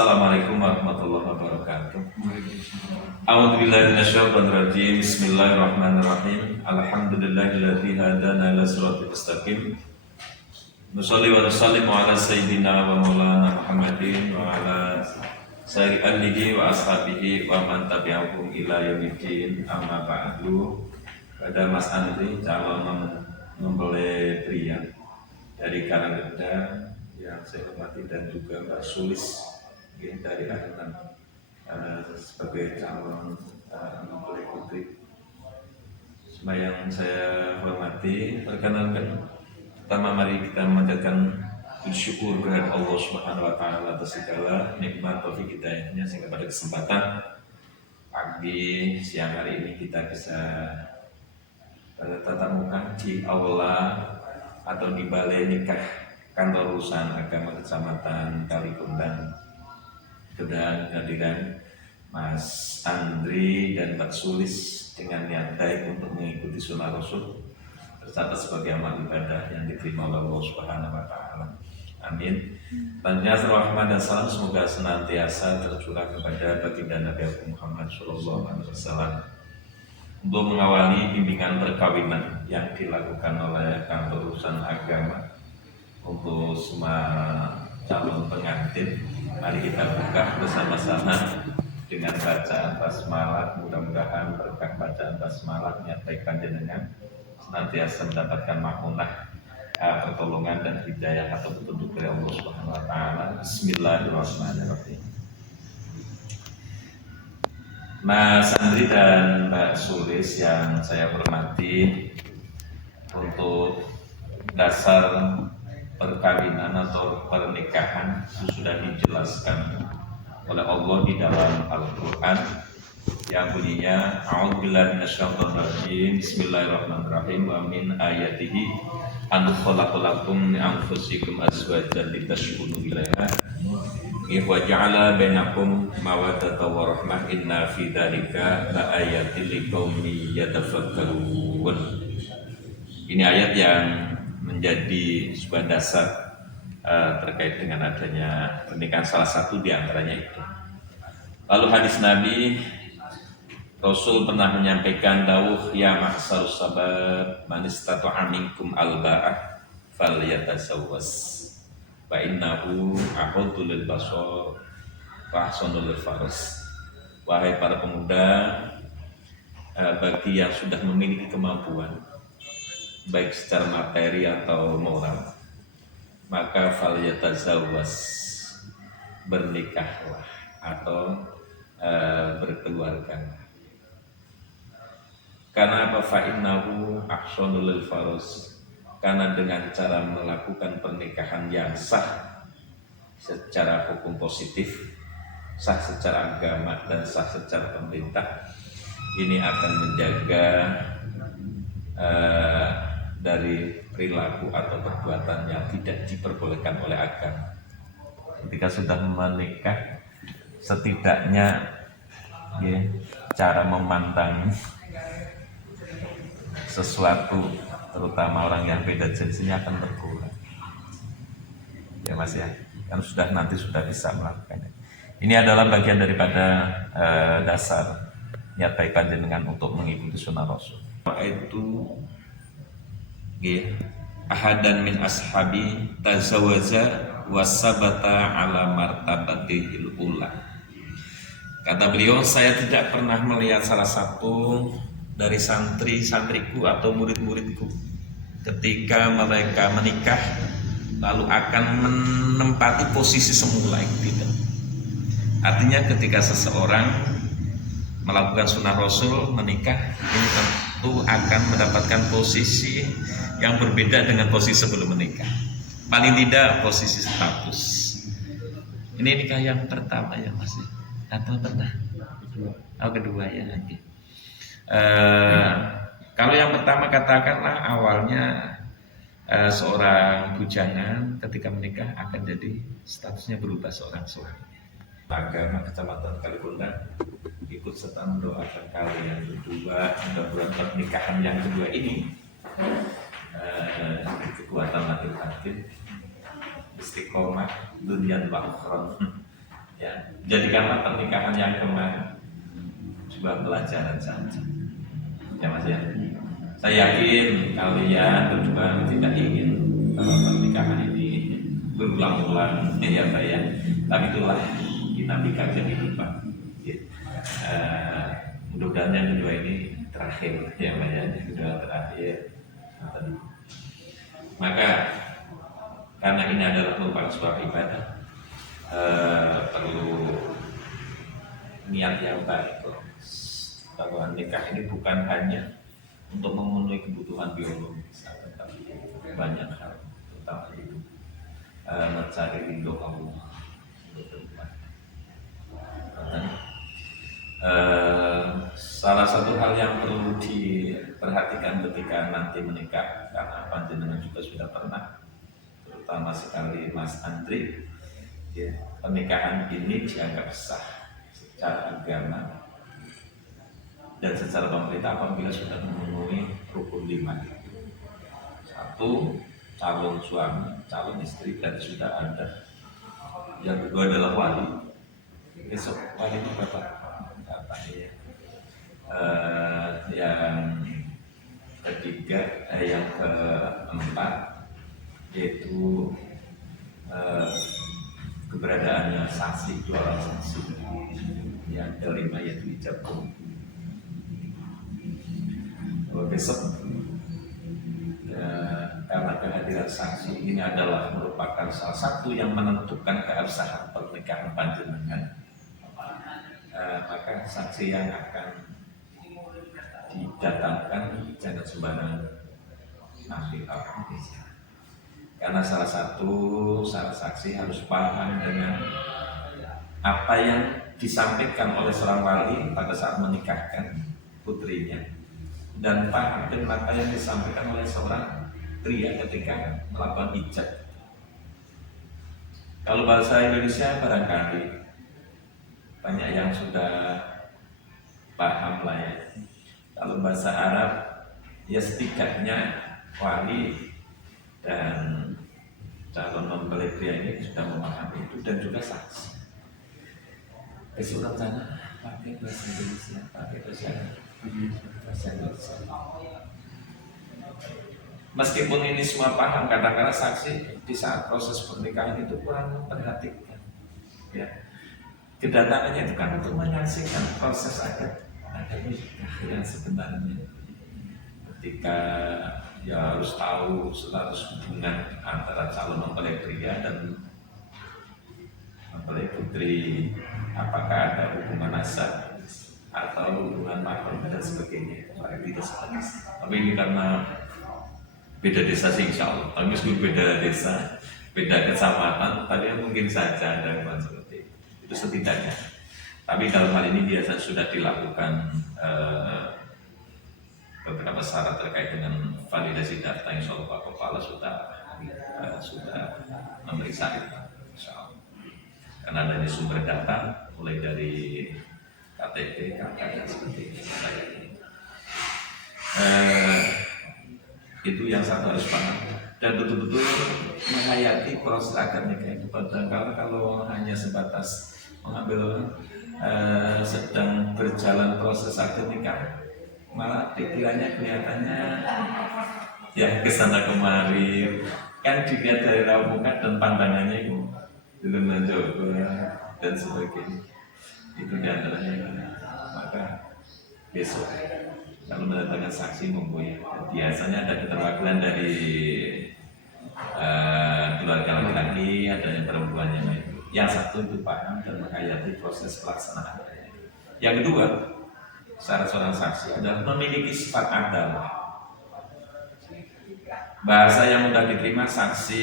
Assalamualaikum warahmatullahi wabarakatuh. A'udzubillahi minasyaitonir rajim. Bismillahirrahmanirrahim. Alhamdulillahilladzi hadana ila siratal mustaqim. Nusalli wa nusallimu ala sayyidina wa maulana Muhammadin wa ala sayyidi alihi wa ashabihi wa man tabi'ahum ila yaumiddin. Amma ba'du. Pada Mas Andri calon mempelai pria dari Karangkedang yang saya hormati dan juga Mbak Sulis dari Ahlan sebagai calon mempelai putri. Semua yang saya hormati, perkenalkan pertama mari kita memanjatkan bersyukur kepada Allah Subhanahu wa taala atas segala nikmat taufik hidayahnya sehingga pada kesempatan pagi siang hari ini kita bisa tatap muka di aula atau di balai nikah kantor urusan agama kecamatan Kalikundang. Kemudian kehadiran Mas Andri dan Mbak Sulis dengan niat baik untuk mengikuti sunnah Rasul tercatat sebagai amal ibadah yang diterima oleh Allah Subhanahu wa taala. Amin. Banyak rahmat dan salam semoga senantiasa tercurah kepada baginda Nabi Muhammad sallallahu alaihi wasallam untuk mengawali bimbingan perkawinan yang dilakukan oleh kantor urusan agama untuk semua calon pengantin. Mari kita buka bersama-sama dengan bacaan basmalah. Mudah-mudahan berkah bacaan basmalah niat baik panjenengan senantiasa mendapatkan maghfirah, pertolongan dan hidayah atau petunjuk dari Allah Subhanahu wa taala. Bismillahirrahmanirrahim. Mas Andri dan Mbak Sulis yang saya hormati, untuk dasar perkawinan atau pernikahan sudah dijelaskan oleh Allah di dalam Al-Quran yang bunyinya A'udzubillahi minasyaitonir rajim. Bismillahirrahmanirrahim. Wa min ayatihi an khalaqalakum min anfusikum azwajan litaskunu ilaiha wa ja'ala bainakum mawaddatan wa rahmah inna fi dzalika laayatil liqaumin yatafakkarun. Ini ayat yang menjadi sebuah dasar terkait dengan adanya pernikahan, salah satu diantaranya itu. Lalu hadis Nabi, Rasul pernah menyampaikan dawuh, ya ma'sarus sabab man istata'a minkum alba'ah falyatazawwaz wa innahu a'udzu lil basar wa ahsanu lil faras. Wahai para pemuda, bagi yang sudah memiliki kemampuan baik secara materi atau moral, maka falyatazawwaz, bernikahlah atau berkeluarga. Karena apa? Fa'innahu ahsanu lil faras, karena dengan cara melakukan pernikahan yang sah secara hukum positif, sah secara agama dan sah secara pemerintah, ini akan menjaga dari perilaku atau perbuatan yang tidak diperbolehkan oleh agama. Ketika sudah menikah, setidaknya ya, cara memandang sesuatu, terutama orang yang beda jenisnya, akan berkurang. Ya Mas ya, kan nanti sudah bisa melakukannya. Ini adalah bagian daripada dasar niat baik panjenengan untuk mengikuti sunnah Rasul. Itu ahadan min ashabi tazawaza wasabata ala martabatihil ula. Kata beliau, saya tidak pernah melihat salah satu dari santri-santriku atau murid-muridku ketika mereka menikah lalu akan menempati posisi semula, tidak. Artinya ketika seseorang melakukan sunnah Rasul menikah, ini tentu akan mendapatkan posisi yang berbeda dengan posisi sebelum menikah. Paling tidak posisi status. Ini nikah yang pertama ya Mas, atau pernah? Kedua ya. Kalau yang pertama katakanlah awalnya seorang bujangan ketika menikah akan jadi statusnya berubah seorang suami. Agama kecamatan Kalikundang ikut serta mendoakan kalian berdua, mudah-mudahan pernikahan yang kedua ini kekuatan lahir batin, istiqomah dunia wa ukhra, Ya, jadikanlah pernikahan yang kemarin sebuah pelajaran saja. Ya Mas ya. Saya yakin kalian berdua tidak ingin kalau pernikahan ini berulang-ulang ya Pak ya. Tapi itulah dinamika kehidupan. Ya. Mudah-mudahan yang kedua ini terakhir ya Pak ya. Yang kedua terakhir. Maka karena ini adalah merupakan sebuah ibadah, perlu niat yang baik bahwa nikah ini bukan hanya untuk memenuhi kebutuhan biologis, tapi banyak hal, terutama itu mencari ridho Allah untuk beribadah. Salah satu hal yang perlu diperhatikan ketika nanti menikah, karena panjenengan juga sudah pernah, terutama sekali Mas Andri, ya, pernikahan ini dianggap sah secara agama dan secara pemerintah apabila sudah memenuhi rukun 5 itu. 1, calon suami, calon istri, dan sudah ada. Yang kedua adalah wali. Besok wali itu bapak ya. Yang ketiga, yang keempat yaitu keberadaannya saksi, 2 orang saksi. Yang kelima yaitu ijab kabul. Besok karena kehadiran saksi ini adalah merupakan salah satu yang menentukan keabsahan pernikahan panjenengan, maka saksi yang akan didatangkan jangan sembarangan ambil apa bisa, karena salah satu syarat saksi harus paham dengan apa yang disampaikan oleh seorang wali pada saat menikahkan putrinya, dan paham dengan apa yang disampaikan oleh seorang pria ketika melakukan ijab. Kalau bahasa Indonesia barangkali banyak yang sudah paham lah ya. Kalau bahasa Arab ya setidaknya wali dan calon mempelai pria ini sudah memahami itu, dan juga saksi. Surat sana pakai bahasa Indonesia, pakai bahasa Indonesia. Meskipun ini semua paham, kadang-kadang saksi di saat proses pernikahan itu kurang memperhatikan. Ya, kedatangannya itu kan untuk menyaksikan proses ada nikah yang sebenarnya. Ketika ya harus tahu status hubungan antara calon mempelai pria dan mempelai putri, apakah ada hubungan nasab atau hubungan mahram dan sebagainya. Tapi ini karena beda desa sih insya Allah, tapi meskipun beda desa, beda kecamatan, tadi mungkin saja ada yang seperti itu setidaknya. Tapi dalam hal ini biasa sudah dilakukan beberapa syarat terkait dengan validasi data, insya Allah Pak Kepala sudah memeriksa itu, insya Allah. Karena adanya sumber data mulai dari KTP, KK dan seperti itu. Itu yang satu harus paham dan betul-betul menghayati proses akad nikah itu. Padahal kalau hanya sebatas mengambil sedang berjalan proses akad nikah, malah pikirannya kelihatannya ya kesana kemari, kan dilihat dari raut muka dan pandangannya itu belum menjawab dan sebagainya. Itu diantaranya. Maka besok kalau mendatangkan saksi mempunyai, biasanya ada keterwakilan dari keluarga laki-laki, ada yang perempuan yang lain. Yang satu itu paham dan menghayati proses pelaksanaan. Yang kedua, syarat seorang saksi adalah memiliki sifat adalah. Bahasa yang mudah diterima, saksi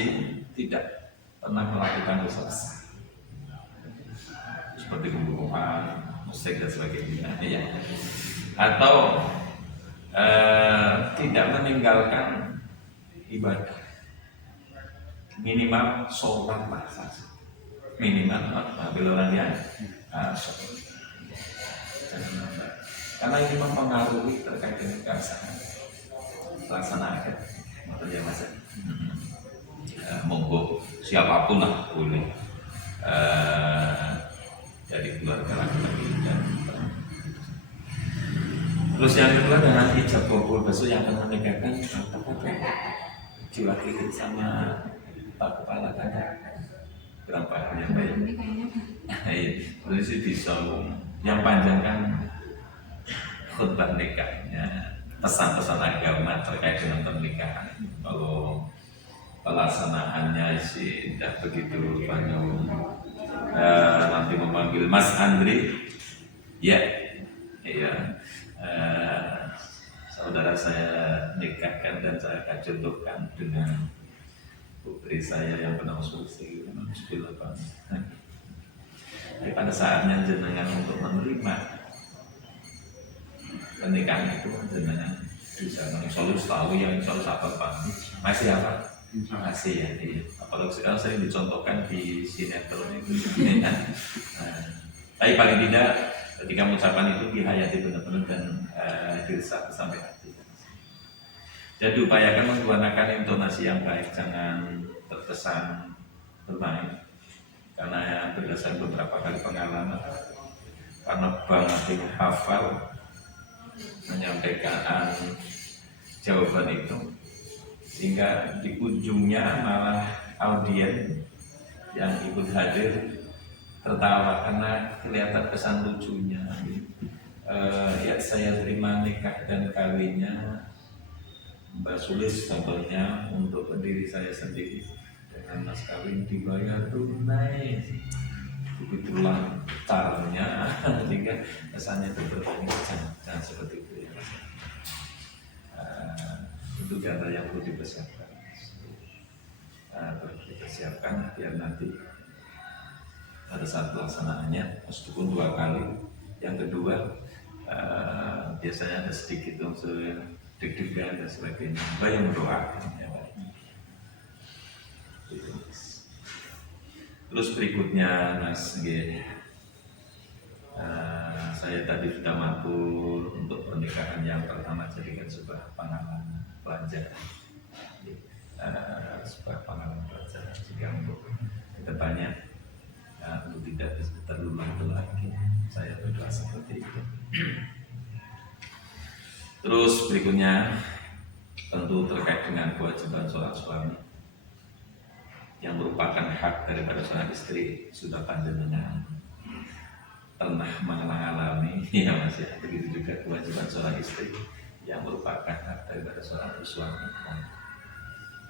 tidak pernah melakukan dosa besar seperti pembunuhan, musik dan sebagainya, ya. Atau tidak meninggalkan ibadah, minimal sholat saja, minimal bila orang yang sholat, karena ini mempengaruhi terkait dengan keabsahan pelaksanaan akad. Maksudnya Mas, monggo siapapun lah boleh dari keluarga laki-laki dan perempuan. Terus yang kedua dengan ijab kabul, besok yang akan menikahkan laki-laki sama Pak Kepala Kada. Berapa yang baik? Iya, sih bisa yang panjang kan khutbah nikahnya, pesan-pesan agama terkait dengan pernikahan. Kalau pelaksanaannya sih tidak begitu banyak. Nanti memanggil Mas Andri, ya, iya. Saudara saya nikahkan dan saya akan jodohkan dengan putri saya yang bernama Susi. Jadi pada saatnya jenengan untuk menerima pernikahan itu jenengan bisa solusi tahu yang solusi apa Pak? Masih apa? Masih ya. Iya. Apalagi sekarang sering dicontohkan di sinetron itu. Tapi paling tidak ketika mengucapkan itu dihayati benar-benar dan diresap sampai hati. Jadi upayakan menggunakan intonasi yang baik, jangan terkesan bermain. Karena berdasarkan beberapa kali pengalaman, karena banget hafal menyampaikan jawaban itu, sehingga di ujungnya malah audien yang ikut hadir tertawa karena kelihatan kesan lucunya. Ya saya terima nikah dan kawinnya Mbak Sulis contohnya untuk diri saya sendiri dengan mas kawin dibayar tunai. Begitulah caranya sehingga kesannya itu bertanya jangan seperti itu ya mas. Itu cara yang perlu dipersiapkan. Dipersiapkan biar nanti pada saat pelaksanaannya meskipun 2 kali, yang kedua biasanya ada sedikit unsur deg-degan dan sebagainya. Bayang mendoakan ya Pak. Terus berikutnya Mas saya tadi sudah matur untuk pernikahan yang pertama jadikan sebuah pengalaman pelajaran, sebuah pengalaman pelajaran jika untuk kedepannya untuk tidak terulang lagi. Saya berdoa seperti itu. Terus berikutnya tentu terkait dengan kewajiban seorang suami yang merupakan hak daripada seorang istri. Sudah panjenengan pernah mengalami ya mas ya, begitu juga kewajiban seorang istri yang merupakan hak daripada seorang suami.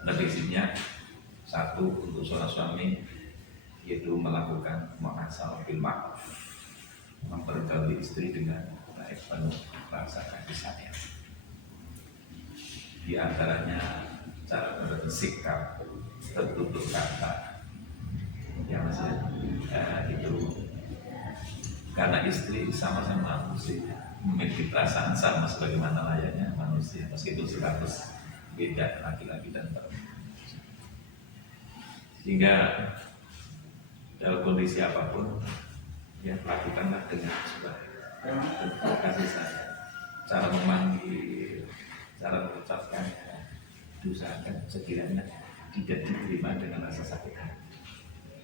Nah prinsipnya satu, untuk seorang suami yaitu melakukan ma'asal bil ma'ruf, mempergauli istri dengan baik penuh rasa kasih sayang. Di antaranya cara bersikap tertutup kata, ya mas itu karena istri sama-sama manusia memiliki perasaan sama sebagaimana layaknya manusia, meskipun status beda laki-laki dan perempuan. Sehingga dalam kondisi apapun ya lakukanlah dengan sebuah kasih sayang, cara memanggil, cara mengucapkannya, diusahakan sekiranya tidak diterima dengan rasa sakit hati.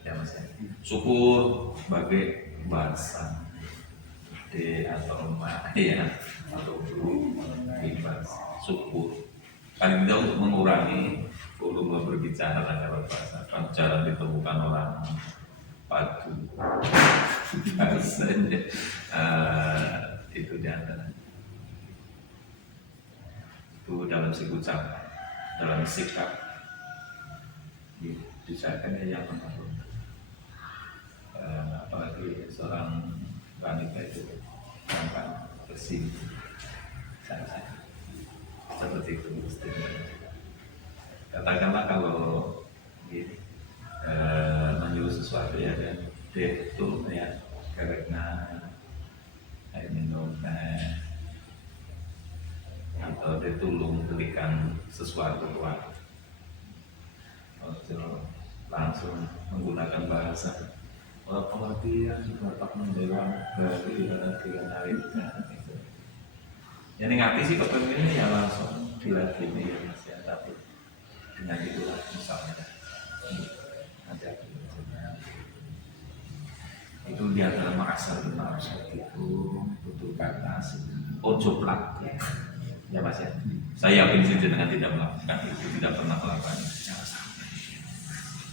Ya mas ya. Syukur sebagai bahasa atau emak ya atau guru ikhlas syukur paling tidak untuk mengurangi volume berbicara dalam bahasa. Kan jarang ditemukan orang padu bahasanya itu diantara itu dalam segi ucapan, dalam sikap diusahakan yang menurut apalagi seorang wanita itu gampang bersih seperti itu. Katakanlah kalau menyuruh sesuatu ya dan dia itu ya karena air minum atau dia tulung berikan sesuatu langsung menggunakan bahasa pengertian bapak mendewa dari hari itu. Yang ngerti sih kepengen ya langsung dilatih ya mas ya, tapi dengan itulah misalnya nanti aku itu di antara Makassar benar seperti itu betul ke atas ojo plak ya Mas ya. Saya yakin sih dengan tidak melakukan itu, tidak pernah melakukan itu.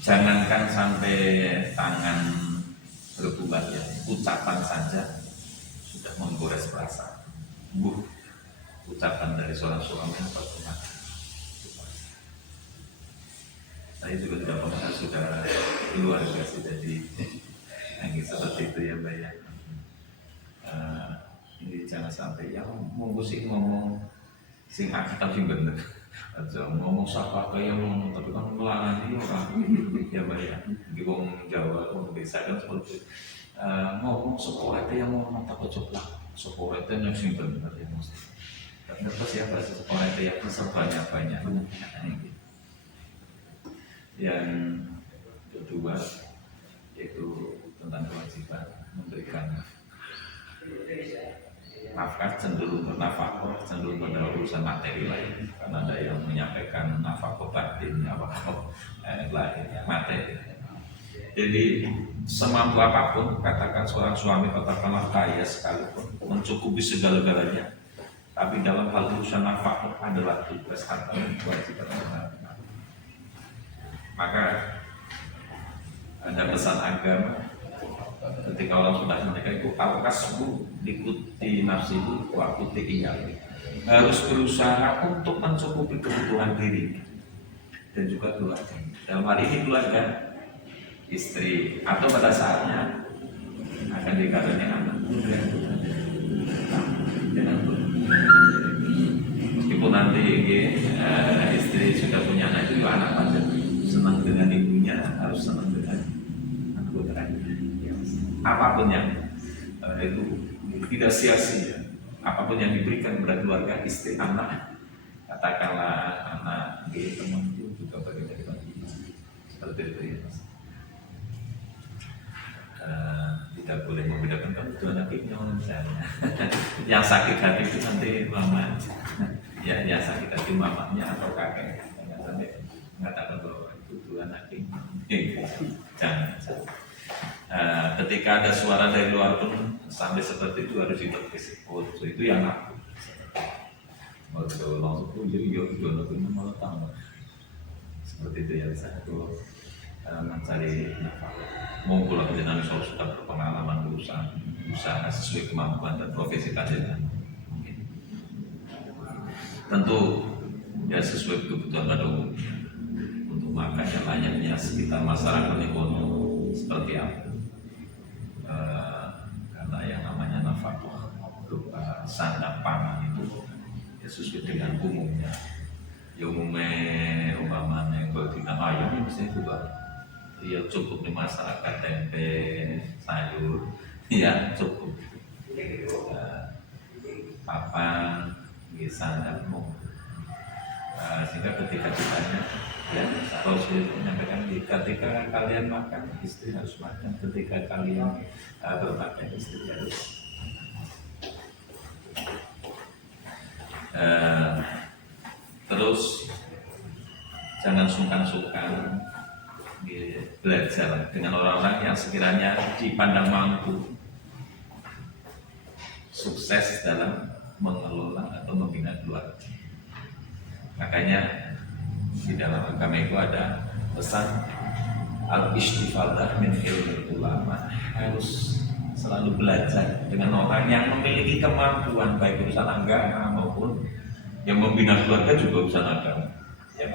Jangankan sampai tangan berbuat ya, ucapan saja sudah menggores perasaan. Ucapan dari seorang suami atau teman. Saya juga tidak pernah sudah keluarga sudah di seperti itu ya Mbak ya. Ini jangan sampai ya mau sih ngomong sing aktif sing bener. Aja ngomong sapa kaya ngomong tapi kan melarang orang ya Mbak ya. Di wong Jawa, wong desa kan seperti ngomong seporete yang ngomong tak coplak. Seporete yang sing bener ya Mas. Terus ya bahasa seporete ya sebanyak-banyak yang kedua yaitu tentang kewajiban memberikan nafkah, cenderung bernafkah, cenderung pada urusan materi lain. Karena ada yang menyampaikan nafkah batin, nafkah lain, materi. Jadi semampu apapun, katakan seorang suami katakanlah kaya sekalipun, mencukupi segala-galanya. Tapi dalam hal urusan nafkah adalah tugas atau kewajiban orang. Maka ada pesan agama ketika orang sudah menikah itu al-kasbu ikuti nafsihi wa ikuti iyali, harus berusaha untuk mencukupi kebutuhan diri dan juga keluarga. Dalam hal ini keluarga istri atau pada saatnya akan dikatakan anak dengan meskipun nanti istri sudah punya anak itu anak pada senang dengan ibunya, harus senang dengan putranya. Apapun yang itu tidak sia-sia, apapun yang diberikan kepada keluarga, istri, anak, katakanlah anak, teman itu juga bagian dari kewajiban. Seperti itu ya Mas. Tidak boleh membedakan kebutuhan hatinya misalnya. Yang sakit hati itu nanti mama, ya yang sakit hati mamanya atau kakek, jangan sampai mengatakan bahwa kebutuhan hati. Jangan. Ketika ada suara dari luar pun sampai seperti itu harus ditepis. Oh, itu yang aku. Waktu langsung yuk malah tahu. Seperti itu ya satu mencari nafkah. Mau pulang ke Nabi SAW sudah berpengalaman usaha sesuai kemampuan dan profesi kalian. Tentu ya sesuai kebutuhan pada umumnya. Untuk makan yang layaknya sekitar masyarakat ekonomi seperti apa. Karena yang namanya nafkah berupa sandang pangan itu ya sesuai dengan umumnya. Ya umumnya umpamanya kalau kita ayam misalnya juga ya cukup di masyarakat tempe, sayur, ya cukup. Papan, sandang sehingga ketika ditanya ya Rasul menyampaikan ketika kalian makan istri harus makan, ketika kalian berpakaian istri harus terus jangan sungkan-sungkan belajar dengan orang-orang yang sekiranya dipandang mampu sukses dalam mengelola atau membina keluarga. Makanya di dalam agama itu ada pesan al-istifadah min ilmi ulama, harus selalu belajar dengan orang yang memiliki kemampuan baik urusan agama maupun yang membina keluarga juga urusan agama. Ya,